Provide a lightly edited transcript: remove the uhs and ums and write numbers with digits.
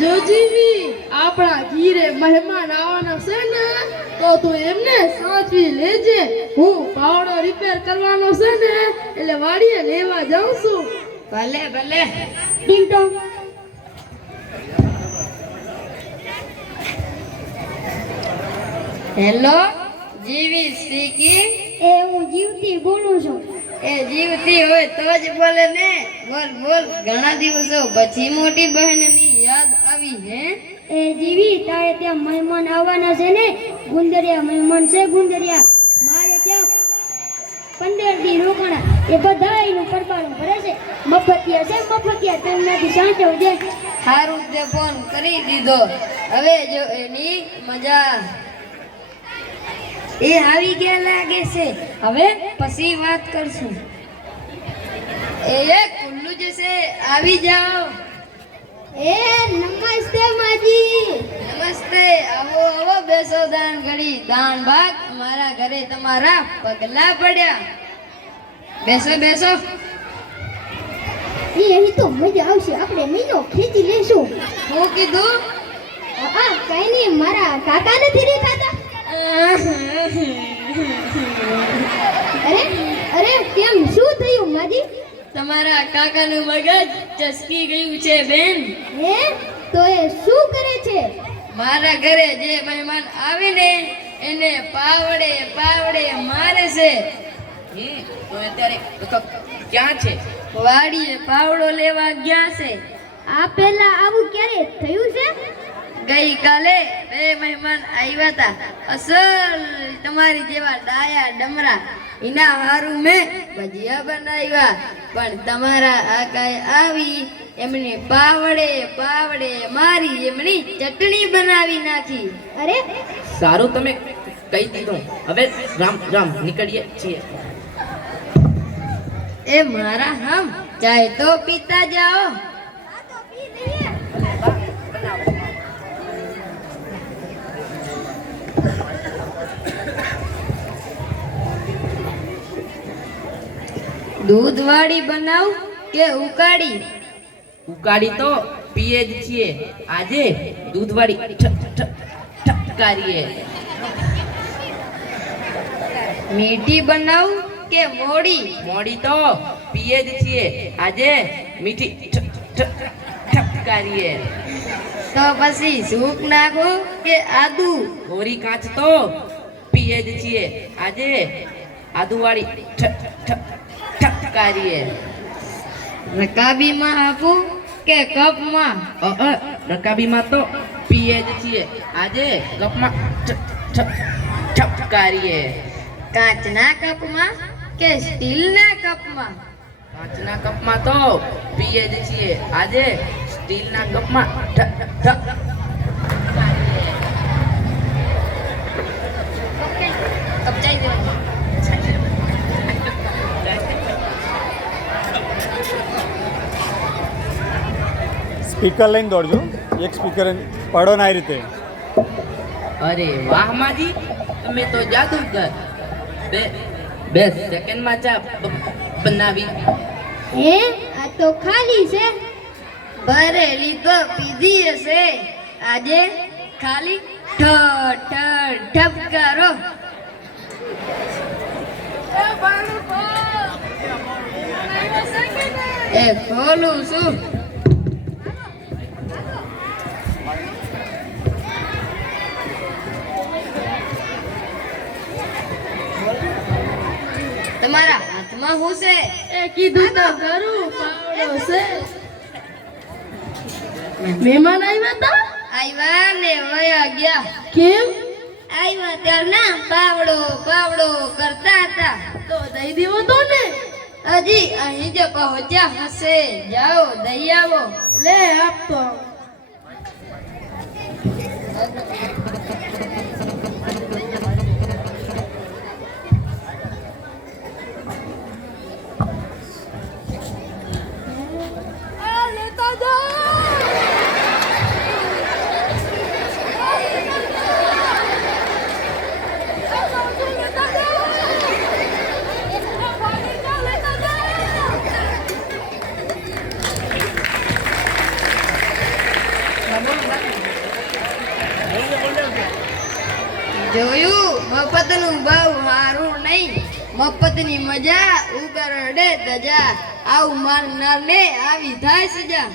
જો જીવી આપણા ઘીરે મહેમાન આવવાના છે ને તો તું એમને સાચવી લેજે. હું પાવડો રિપેર કરવાનો છે ને એટલે વાડીએ લેવા જાઉં છું. ભલે ભલે. ટીંગ ટોંગ. હેલો, જીવી સ્પીકિંગ. એ હું જીવતી બોલું છું. એ જીવતી હોય તો જ બોલે ને. બોલ બોલ, ઘણા દિવસો પછી મોટી બહેનની યાદ આવી હે. એ જીવી તારે ત્યાં મહેમાન આવવાના છે ને? ગુંદરિયા મહેમાન છે ગુંદરિયા. મારે ત્યાં 15 દી રોકાણા. એ બધા એનું પરબારું ભરે છે. મફતિયા છે મફતિયા, તેમનાથી સાચવજે. હારું તે ફોન કરી દીધો. હવે જો એની મજા. એ આવી ગયા લાગે છે. હવે પછી વાત કરશું. એ કુલ્લુ જશે, આવી જાઓ. એ નમસ્તે માજી. નમસ્તે. આવો આવો, બેસો દાન ઘડી. દાન ભાગ મારા ઘરે તમારા પગલા પડ્યા. બેસો બેસો. અહીં તો મજા આવશે. આપણે મીનો ખીચી લેશું. હું કીધું? કઈ નહીં, મારા કાકા નથી દેખાતા. અરે અરે, કેમ શું થયું માજી? તમારા કાકાનું મગજ ચસકી ગયું છે બેન. હે, તો એ શું કરે છે? મારા ઘરે જે મહેમાન આવે ને એને પાવડે પાવડે મારે છે. તો અત્યારે ક્યાં છે? વાડીએ પાવડો લેવા ગયા છે. આ પહેલા આવું ક્યારે થયું છે? ગઈકાલે 2 મહેમાન આવ્યા હતા. અસલ તમારી જેવા ડાયા ડમરા. એના હારું મેં ભજીયા બનાવ્યા. પણ તમારા આકાએ આવી એમને પાવડે પાવડે મારી એમની ચટણી બનાવી નાખી. અરે સારું, તમે કહી દીધું. હવે રામ રામ નીકળીએ છીએ. એ મારા હમ ચાય તો પીતા જાઓ. દૂધ વાળી બનાવ કે ઉકાળી? ઉકાળી તો પીએ જ છીએ. આજે દૂધવાળી ઠપકારીએ. મીઠી બનાવ કે મોડી? મોડી તો પીએ જ છીએ. આજે મીઠી ઠપકારીએ. તો પછી સૂપ નાખો કે આદુ? ગોરી કાચ તો પીએ જ છીએ. આજે આદુવાળી ઠપકારીએ. રકાબીમાં આપું કે કપમાં? રકાબીમાં તો પીએ જ છીએ. આજે કપમાં ઠપકારીએ. કાચના કપમાં કે સ્ટીલના કપમાં? કાચના કપમાં તો પીએ જ છીએ. આજે સ્ટીલના કપમાં કપચાઈ દેવાનું. સ્પીકર લઈને દોડજો. એક સ્પીકર પડો ના એ રીતે. અરે વાહ માજી, તમે તો જાદુગર. બે સેકન્ડમાં ચા બનાવી. હે, આ તો ખાલી છે. ભરેલી તો પીધી હશે. આજે ખાલી ઠપકારો. એ ખોલું છું. તમારા હાથમાં શું છે? એ કીધું તો ખરું, પાવડો છે. મહેમાન આવ્યા હતા? આવ્યા ને વયા ગયા. કેમ? આવ્યા ત્યાર ના પાવડો પાવડો કરતા હતા. તો દઈ દેવો તો ને. હજી અહીં જ પહોંચ્યા હશે. જાઓ દઈ આવો. લે આપતો. જોયું મફતનું બહુ હારું નહીં, મફતની મજા ઉગરડે ધજા, આવું મારનારને આવી થાય સજા.